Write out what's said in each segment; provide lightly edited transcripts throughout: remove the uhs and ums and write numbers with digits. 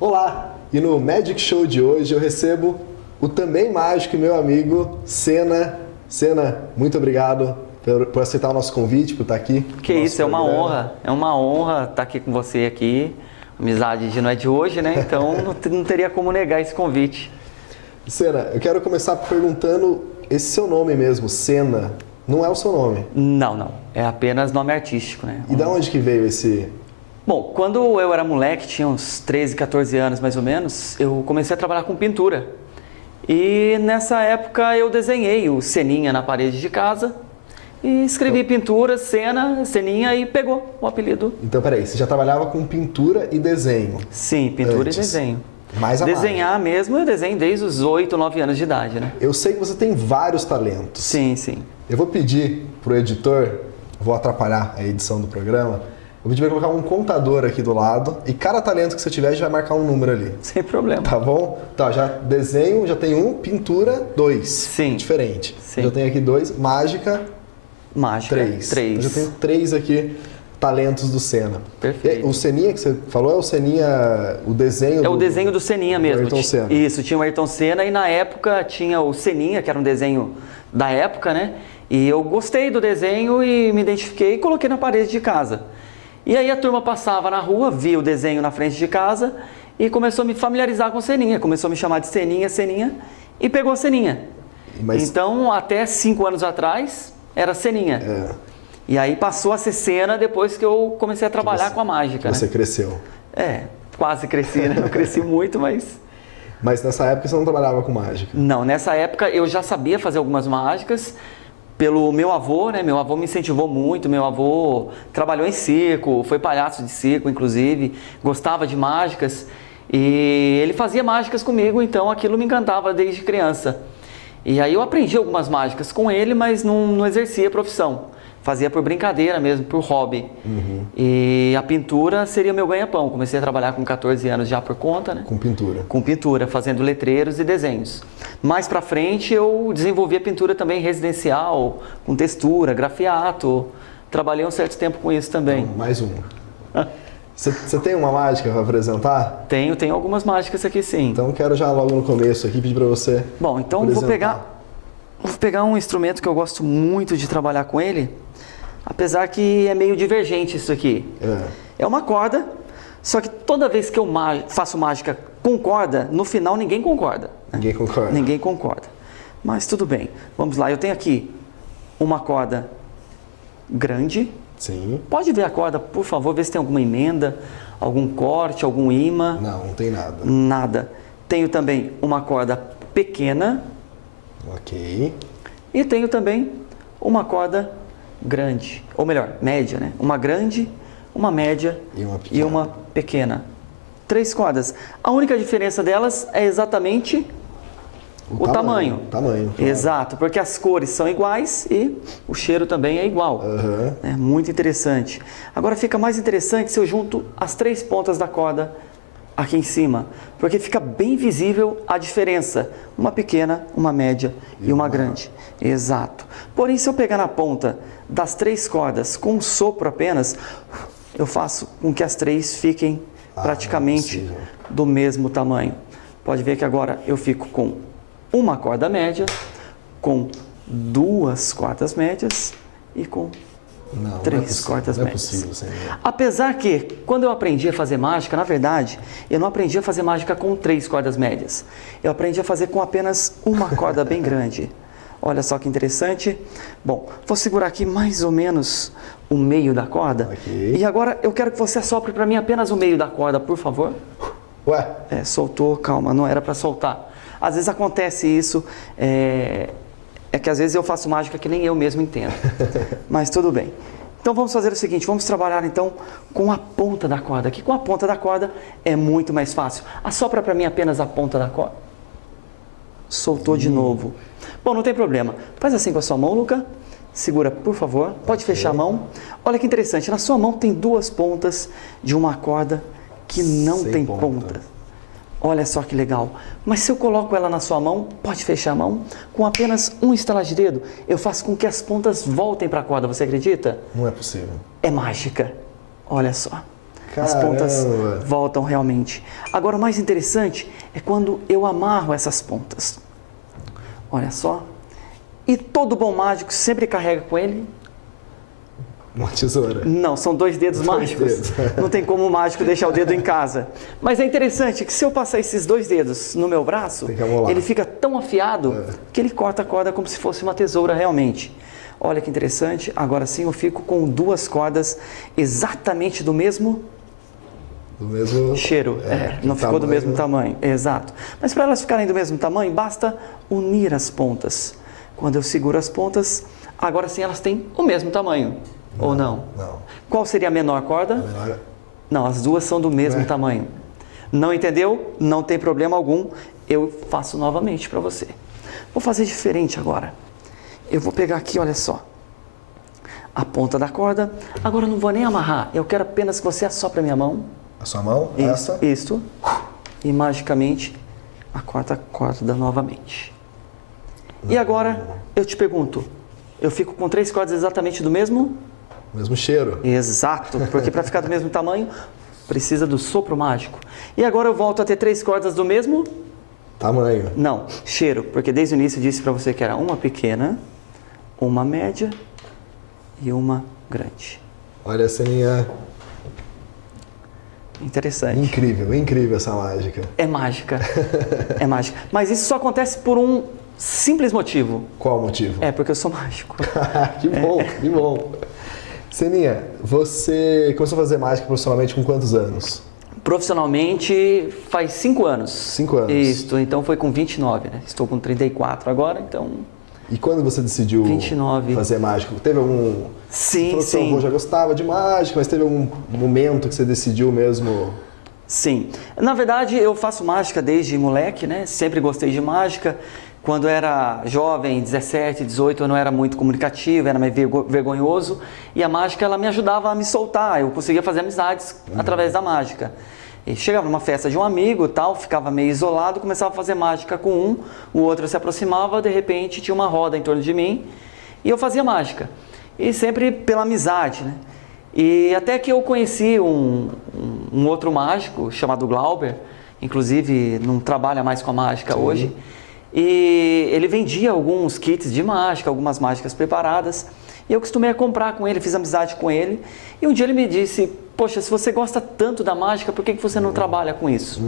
Olá! E no Magic Show de hoje eu recebo o também mágico e meu amigo Senna. Senna, muito obrigado por aceitar o nosso convite, por estar aqui. Que isso, é uma honra. É uma honra estar aqui com você aqui. Amizade não é de hoje, né? Então não teria como negar esse convite. Senna, eu quero começar perguntando esse seu nome mesmo, Senna. Não é o seu nome? Não. É apenas nome artístico, né? E da onde que veio esse... Bom, quando eu era moleque, tinha uns 13, 14 anos mais ou menos, eu comecei a trabalhar com pintura. E nessa época eu desenhei o Seninha na parede de casa e escrevi pintura, Seninha e pegou o apelido. Então, peraí, você já trabalhava com pintura e desenho? Sim, pintura antes. E desenho. Mais a desenhar mesmo, eu desenho desde os 8, 9 anos de idade, né? Eu sei que você tem vários talentos. Sim. Eu vou pedir pro editor, vou atrapalhar a edição do programa, eu vou pedir para colocar um contador aqui do lado e cada talento que você tiver já vai marcar um número ali. Sem problema. Tá bom? Tá, já desenho, já tem um, pintura, 2. Sim. Diferente. Sim. Já tenho aqui 2, mágica, 3. Eu já tenho 3 aqui, talentos do Senna. Perfeito. O Seninha que você falou é o Seninha, o desenho... É o desenho do Seninha mesmo. Ayrton Senna. Isso, tinha o Ayrton Senna e na época tinha o Seninha, que era um desenho da época, né? E eu gostei do desenho e me identifiquei e coloquei na parede de casa. E aí a turma passava na rua, via o desenho na frente de casa e começou a me familiarizar com o Seninha. Começou a me chamar de Seninha e pegou a Seninha. Então, até 5 anos atrás, era Seninha. É. E aí passou a ser Senna depois que eu comecei a trabalhar com a mágica. Você né? cresceu. Quase cresci, né? Não cresci muito, mas... Mas nessa época você não trabalhava com mágica? Não, nessa época eu já sabia fazer algumas mágicas pelo meu avô, né? Meu avô me incentivou muito, meu avô trabalhou em circo, foi palhaço de circo, inclusive, gostava de mágicas e ele fazia mágicas comigo, então aquilo me encantava desde criança. E aí eu aprendi algumas mágicas com ele, mas não exercia a profissão. Fazia por brincadeira mesmo, por hobby. Uhum. E a pintura seria o meu ganha-pão. Comecei a trabalhar com 14 anos já por conta, né? Com pintura? Com pintura, fazendo letreiros e desenhos. Mais pra frente eu desenvolvi a pintura também residencial, com textura, grafiato. Trabalhei um certo tempo com isso também. Então, mais um. Você tem uma mágica para apresentar? Tenho algumas mágicas aqui sim. Então quero já logo no começo aqui pedir para você. Bom, então vou pegar um instrumento que eu gosto muito de trabalhar com ele. Apesar que é meio divergente isso aqui. É uma corda, só que toda vez que eu faço mágica com corda, no final ninguém concorda. Né? Ninguém concorda. Ninguém concorda. Mas tudo bem. Vamos lá, eu tenho aqui uma corda grande. Sim. Pode ver a corda, por favor, ver se tem alguma emenda, algum corte, algum imã. Não tem nada. Nada. Tenho também uma corda pequena. Ok. E tenho também uma corda grande, ou melhor, média, né? Uma grande, uma média e uma pequena. 3 cordas. A única diferença delas é exatamente o tamanho. Claro. Exato, porque as cores são iguais e o cheiro também é igual. Uhum. É muito interessante. Agora fica mais interessante se eu junto as 3 pontas da corda aqui em cima, porque fica bem visível a diferença. Uma pequena, uma média e uma grande. Exato. Porém, se eu pegar na ponta das 3 cordas com um sopro apenas, eu faço com que as 3 fiquem praticamente do mesmo tamanho. Pode ver que agora eu fico com uma corda média, com 2 cordas médias e com 3 cordas médias. Apesar que, quando eu aprendi a fazer mágica, na verdade, eu não aprendi a fazer mágica com 3 cordas médias. Eu aprendi a fazer com apenas uma corda bem grande. Olha só que interessante. Bom, vou segurar aqui mais ou menos o meio da corda. Okay. E agora eu quero que você assopre para mim apenas o meio da corda, por favor. Ué? Soltou, calma, não era para soltar. Às vezes acontece isso, é que às vezes eu faço mágica que nem eu mesmo entendo. Mas tudo bem. Então vamos fazer o seguinte, vamos trabalhar então com a ponta da corda. Aqui com a ponta da corda é muito mais fácil. Assopra para mim apenas a ponta da corda. Soltou de novo. Bom, não tem problema. Faz assim com a sua mão, Luca. Segura, por favor. Pode fechar a mão. Olha que interessante. Na sua mão tem 2 pontas de uma corda que não tem pontas. Olha só que legal. Mas se eu coloco ela na sua mão, pode fechar a mão, com apenas um estalar de dedo, eu faço com que as pontas voltem para a corda. Você acredita? Não é possível. É mágica. Olha só. as pontas Caramba! voltam realmente. Agora, o mais interessante é quando eu amarro essas pontas. Olha só. E todo bom mágico sempre carrega com ele? Uma tesoura. Não, são 2 dedos mágicos. Não tem como o mágico deixar o dedo em casa. Mas é interessante que se eu passar esses 2 dedos no meu braço, ele fica tão afiado que ele corta a corda como se fosse uma tesoura realmente. Olha que interessante. Agora sim eu fico com 2 cordas exatamente do mesmo cheiro. Não ficou do mesmo tamanho. Exato. Mas para elas ficarem do mesmo tamanho, basta unir as pontas. Quando eu seguro as pontas, agora sim elas têm o mesmo tamanho. Ou não? Não. Qual seria a menor corda? A menor... Não, as 2 são do mesmo tamanho. Não entendeu? Não tem problema algum. Eu faço novamente para você. Vou fazer diferente agora. Eu vou pegar aqui, olha só, a ponta da corda. Agora eu não vou nem amarrar. Eu quero apenas que você assopre a minha mão. A sua mão? Isso, Essa? isso. E magicamente a quarta corda novamente. E agora eu te pergunto, eu fico com 3 cordas exatamente do mesmo? Mesmo cheiro. Exato, porque para ficar do mesmo tamanho, precisa do sopro mágico. E agora eu volto a ter 3 cordas do mesmo? Tamanho. Não, cheiro, porque desde o início eu disse para você que era uma pequena, uma média e uma grande. Olha essa linha. Interessante. Incrível, incrível essa mágica. É mágica, é mágica. Mas isso só acontece por um simples motivo. Qual o motivo? É porque eu sou mágico. Que bom, que bom. Seninha, você começou a fazer mágica profissionalmente com quantos anos? Profissionalmente faz 5 anos. 5 anos. Isso, então foi com 29, né? Estou com 34 agora, então... E quando você decidiu 29. fazer mágica? Teve algum... Sim, Você falou que seu avô já gostava de mágica, mas teve algum momento que você decidiu mesmo... Sim. Na verdade, eu faço mágica desde moleque, né? Sempre gostei de mágica. Quando era jovem, 17, 18, eu não era muito comunicativo, era meio vergonhoso. E a mágica, ela me ajudava a me soltar. Eu conseguia fazer amizades através da mágica. E chegava numa festa de um amigo, tal, ficava meio isolado, começava a fazer mágica com um, o outro se aproximava, de repente tinha uma roda em torno de mim e eu fazia mágica. E sempre pela amizade, né? E até que eu conheci um outro mágico chamado Glauber, inclusive não trabalha mais com a mágica hoje, e ele vendia alguns kits de mágica, algumas mágicas preparadas, e eu costumei comprar com ele, fiz amizade com ele, e um dia ele me disse, poxa, se você gosta tanto da mágica, por que você não trabalha com isso?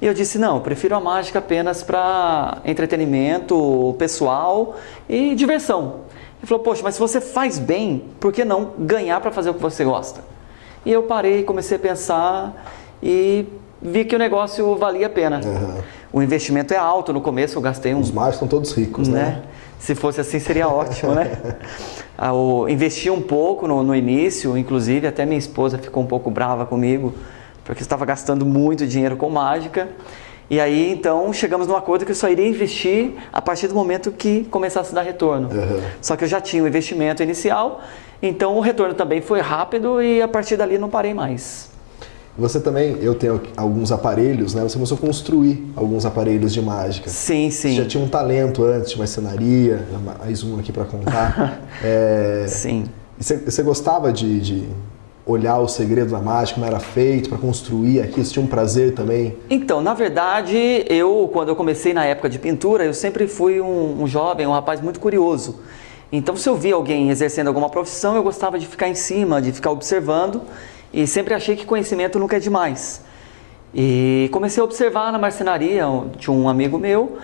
E eu disse, não, eu prefiro a mágica apenas para entretenimento pessoal e diversão. Ele falou, poxa, mas se você faz bem, por que não ganhar para fazer o que você gosta? E eu parei, comecei a pensar e vi que o negócio valia a pena. O investimento é alto, no começo eu gastei Os mágicos estão todos ricos, né? Se fosse assim seria ótimo, né? Eu investi um pouco no início, inclusive até minha esposa ficou um pouco brava comigo, porque eu estava gastando muito dinheiro com mágica. E aí, então, chegamos num acordo que eu só iria investir a partir do momento que começasse a dar retorno. Só que eu já tinha o investimento inicial, então o retorno também foi rápido e a partir dali não parei mais. Você também, eu tenho alguns aparelhos, né? Você começou a construir alguns aparelhos de mágica. Sim, sim. Você já tinha um talento antes, de marcenaria, mais um aqui para contar. Sim. E você gostava de olhar o segredo da mágica, como era feito, para construir aqui? Você tinha um prazer também? Então, na verdade, quando eu comecei na época de pintura, eu sempre fui um jovem, um rapaz muito curioso. Então, se eu via alguém exercendo alguma profissão, eu gostava de ficar em cima, de ficar observando, e sempre achei que conhecimento nunca é demais. E comecei a observar na marcenaria, tinha um amigo meu,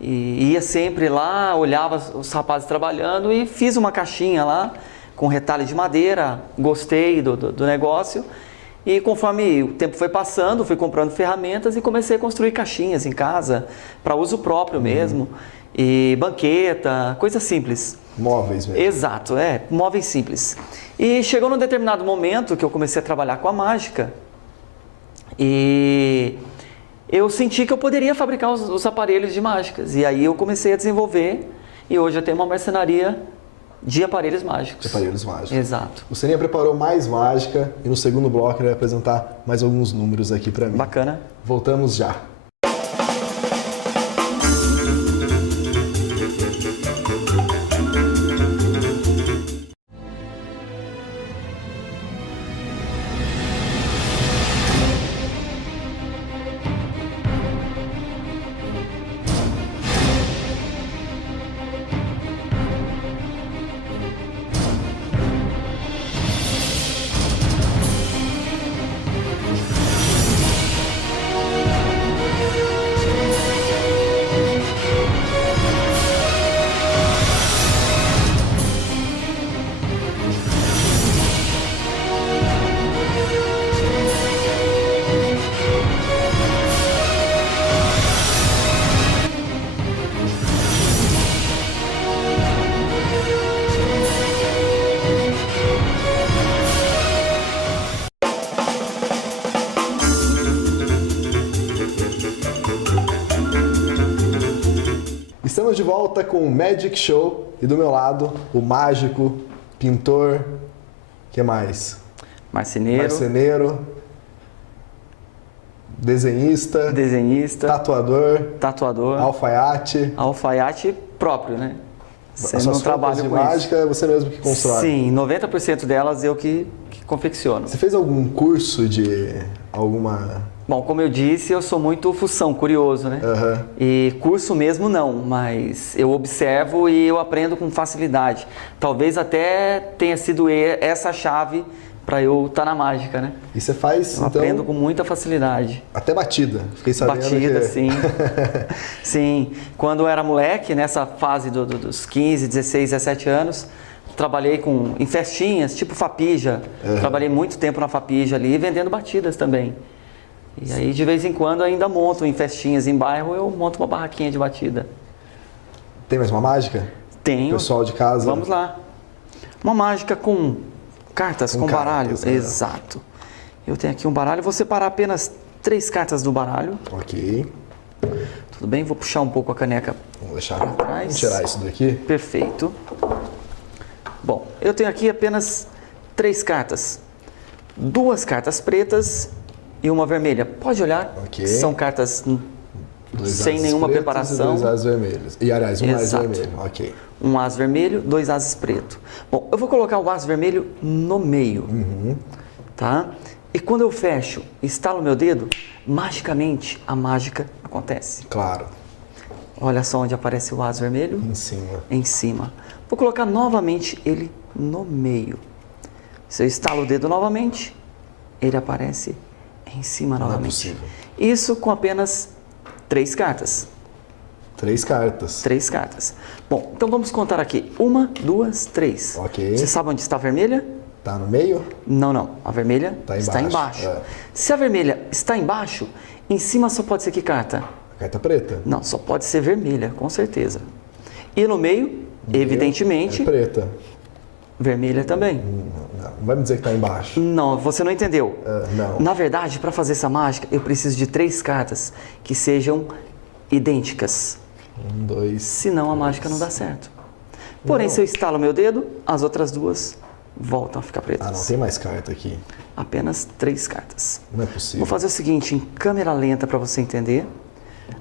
e ia sempre lá, olhava os rapazes trabalhando e fiz uma caixinha lá, com retalho de madeira, gostei do negócio e conforme o tempo foi passando, fui comprando ferramentas e comecei a construir caixinhas em casa, para uso próprio mesmo, e banqueta, coisa simples. Móveis mesmo. Exato, móveis simples. E chegou num determinado momento que eu comecei a trabalhar com a mágica e eu senti que eu poderia fabricar os aparelhos de mágicas. E aí eu comecei a desenvolver e hoje eu tenho uma marcenaria de aparelhos mágicos. De aparelhos mágicos. Exato. O Seninha preparou mais mágica e no segundo bloco ele vai apresentar mais alguns números aqui para mim. Bacana. Voltamos já. Estamos de volta com o Magic Show e do meu lado o mágico, pintor, que mais? Marceneiro, desenhista, tatuador, alfaiate próprio, né? As suas roupas de mágica é você mesmo que constrói? Sim, 90% delas eu que confecciono. Você fez algum curso de alguma... Bom, como eu disse, eu sou muito fução, curioso, né? Uhum. E curso mesmo não, mas eu observo e eu aprendo com facilidade. Talvez até tenha sido essa a chave para eu estar na mágica, né? E você faz, eu aprendo com muita facilidade. Até batida, fiquei sabendo. Batida, sim. Sim. Quando eu era moleque, nessa fase dos 15, 16, 17 anos, trabalhei em festinhas, tipo Fapija. Uhum. Trabalhei muito tempo na Fapija ali, vendendo batidas também. E aí, de vez em quando, ainda monto em festinhas em bairro, eu monto uma barraquinha de batida. Tem mais uma mágica? Tenho. Pessoal de casa? Vamos lá. Uma mágica com cartas, com baralho. Né? Exato. Eu tenho aqui um baralho, vou separar apenas 3 cartas do baralho. Ok. Tudo bem? Vou puxar um pouco a caneca Vamos deixar para trás. Vamos tirar isso daqui. Perfeito. Bom, eu tenho aqui apenas 3 cartas. 2 cartas pretas e uma vermelha. Pode olhar, Ok. são cartas 2 sem ases nenhuma pretos preparação. E 2 ases vermelhos. E aliás, um as Exato. vermelho. Ok. Um as vermelho, 2 ases preto. Bom, eu vou colocar o as vermelho no meio, tá? E quando eu fecho, estalo meu dedo, magicamente a mágica acontece. Claro. Olha só onde aparece o as vermelho. Em cima. Em cima. Vou colocar novamente ele no meio. Se eu estalo o dedo novamente, ele aparece em cima Não é novamente. possível. Isso com apenas 3 cartas. 3 cartas. 3 cartas. Bom, então vamos contar aqui. 1, 2, 3. Ok. Você sabe onde está a vermelha? Tá no meio? Não. A vermelha Tá está embaixo, embaixo. é. Se a vermelha está embaixo, em cima só pode ser que carta? A carta preta. Não, só pode ser vermelha, com certeza. E no meio, evidentemente, É preta. vermelha também. Não vai me dizer que tá embaixo. Não, você não entendeu. Não. Na verdade, para fazer essa mágica, eu preciso de 3 cartas que sejam idênticas. 1, 2. Senão a mágica não dá certo. Porém, se eu estalo meu dedo, as outras 2 voltam a ficar pretas. Ah, não tem mais carta aqui. Apenas 3 cartas. Não é possível. Vou fazer o seguinte, em câmera lenta para você entender.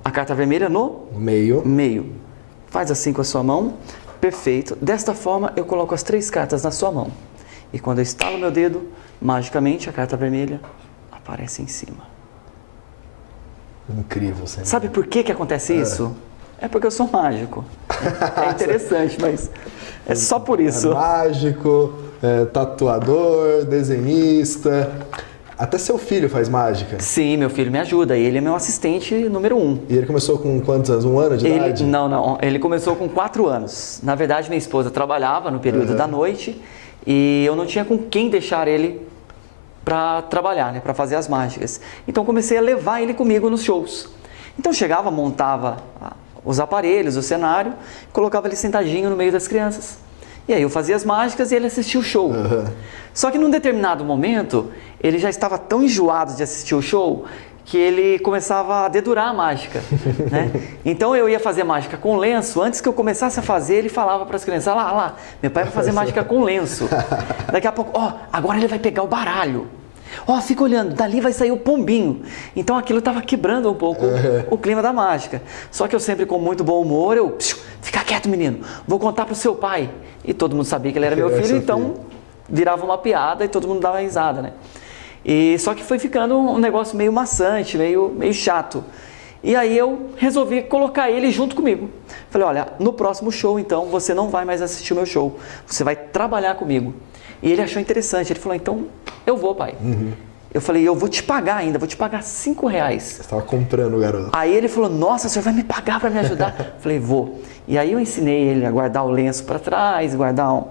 A carta vermelha no No meio. meio. Faz assim com a sua mão. Perfeito. Desta forma, eu coloco as 3 cartas na sua mão. E quando eu estalo meu dedo, magicamente a carta vermelha aparece em cima. Incrível. Sempre. Sabe por que acontece isso? É porque eu sou mágico. É interessante, mas é só por isso. É mágico, tatuador, desenhista. Até seu filho faz mágica. Sim, meu filho me ajuda. Ele é meu assistente número 1. E ele começou com quantos anos? 1 ano de idade? Não. Ele começou com 4 anos. Na verdade, minha esposa trabalhava no período da noite e eu não tinha com quem deixar ele para trabalhar, né, para fazer as mágicas. Então comecei a levar ele comigo nos shows. Então chegava, montava os aparelhos, o cenário, colocava ele sentadinho no meio das crianças. E aí eu fazia as mágicas e ele assistia o show. Só que num determinado momento, ele já estava tão enjoado de assistir o show que ele começava a dedurar a mágica, né? Então eu ia fazer mágica com lenço, antes que eu começasse a fazer, ele falava para as crianças, lá, meu pai vai fazer mágica com lenço. Daqui a pouco, agora ele vai pegar o baralho. Fica olhando, dali vai sair o pombinho. Então aquilo estava quebrando um pouco o clima da mágica. Só que eu sempre com muito bom humor, fica quieto menino, vou contar para o seu pai. E todo mundo sabia que ele era meu filho, então virava uma piada e todo mundo dava risada, né? E só que foi ficando um negócio meio maçante, meio chato. E aí eu resolvi colocar ele junto comigo. Falei, olha, no próximo show então você não vai mais assistir o meu show, você vai trabalhar comigo. E ele achou interessante, ele falou, então eu vou, pai. Eu falei, eu vou te pagar ainda, vou te pagar R$5. Você estava comprando o garoto. Aí ele falou, nossa, o senhor vai me pagar para me ajudar? Eu falei, vou. E aí eu ensinei ele a guardar o lenço para trás, guardar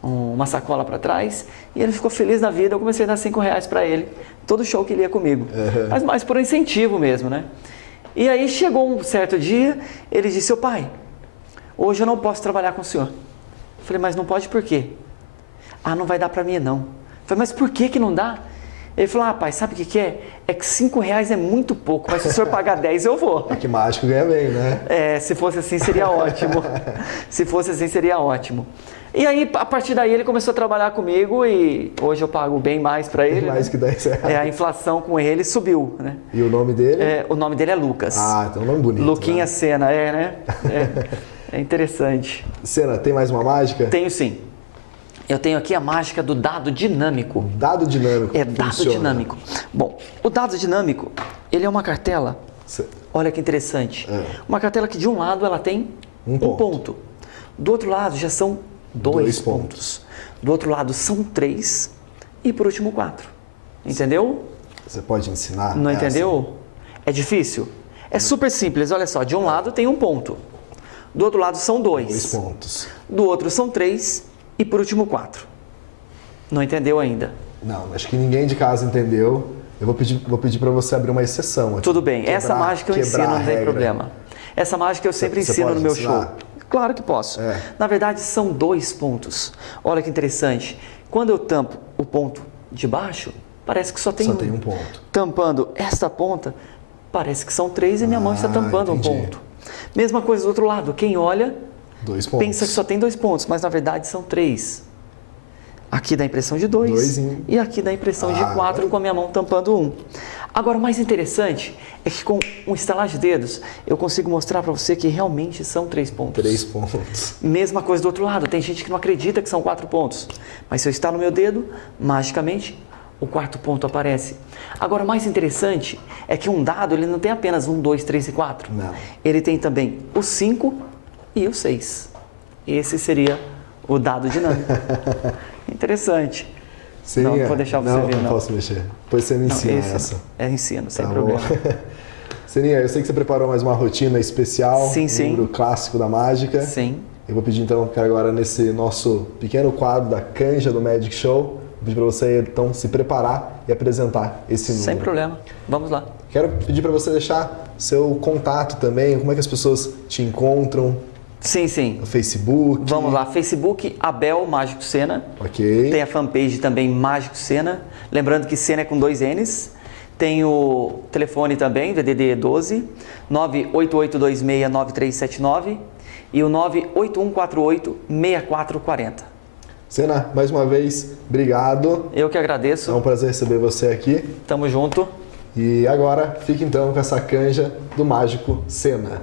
uma sacola para trás, e ele ficou feliz na vida. Eu comecei a dar R$5 para ele, todo show que ele ia comigo, mas mais por incentivo mesmo, né? E aí chegou um certo dia, ele disse, seu pai, hoje eu não posso trabalhar com o senhor. Eu falei, mas não pode por quê? Não vai dar para mim não. Eu falei, mas por que não dá? Ele falou, pai, sabe o que é? É que R$5 é muito pouco, mas se o senhor pagar 10, eu vou. É que mágico ganha bem, né? Se fosse assim, seria ótimo. Se fosse assim, seria ótimo. E aí, a partir daí, ele começou a trabalhar comigo e hoje eu pago bem mais para ele. Mais né? que R$10. A inflação com ele subiu, né? E o nome dele? O nome dele é Lucas. Ah, então é um nome bonito. Luquinha né? Sena, né? É interessante. Sena, tem mais uma mágica? Tenho sim. Eu tenho aqui a mágica do dado dinâmico. Dado dinâmico. Dado funciona. dinâmico. Bom, o dado dinâmico, ele é uma cartela. Olha que interessante. Uma cartela que de um lado ela tem um ponto. Do outro lado já são dois pontos. Do outro lado são 3 e por último 4. Entendeu? Você pode ensinar? Não entendeu? É difícil? É super simples, olha só. De um lado tem um ponto. Do outro lado são 2. 2 pontos. Do outro são 3 e por último 4. Não entendeu ainda? Não, acho que ninguém de casa entendeu. Eu vou pedir para você abrir uma exceção aqui. Tudo bem, essa mágica eu ensino, não tem problema. Essa mágica eu sempre ensino no meu show. Claro que posso. Na verdade, são 2 pontos. Olha que interessante. Quando eu tampo o ponto de baixo, parece que só tem um ponto. Tampando esta ponta, parece que são 3 e minha mão está tampando um ponto. Mesma coisa do outro lado. Quem olha, 2 pontos. pensa que só tem 2 pontos, mas na verdade são 3. Aqui dá a impressão de 2 e aqui dá a impressão de 4 com a minha mão tampando 1. Agora, o mais interessante é que com um estalar de dedos, eu consigo mostrar para você que realmente são 3 pontos. 3 pontos. Mesma coisa do outro lado, tem gente que não acredita que são 4 pontos. Mas se eu estalar no meu dedo, magicamente, o 4º ponto aparece. Agora, o mais interessante é que um dado, ele não tem apenas 1, 2, 3 e 4. Não. Ele tem também o 5 e o 6. Esse seria o dado dinâmico. Interessante. Seria? Não vou deixar você ver, não. Não posso mexer. Depois você me ensina essa. Ensino, sem Tá problema. Seninha, eu sei que você preparou mais uma rotina especial. Sim, sim. Um livro clássico da mágica. Sim. Eu vou pedir então que agora nesse nosso pequeno quadro da canja do Magic Show, vou pedir para você então se preparar e apresentar esse número. Sem problema. Vamos lá. Quero pedir para você deixar seu contato também, como é que as pessoas te encontram. Sim, sim. No Facebook. Vamos lá, Facebook Abel Mágico Sena. Ok. Tem a fanpage também Mágico Sena. Lembrando que Sena é com 2 N's. Tem o telefone também, DDD 12 988269379 e o 981486440. Sena, mais uma vez, obrigado. Eu que agradeço. É um prazer receber você aqui. Tamo junto. E agora, fique então com essa canja do Mágico Sena.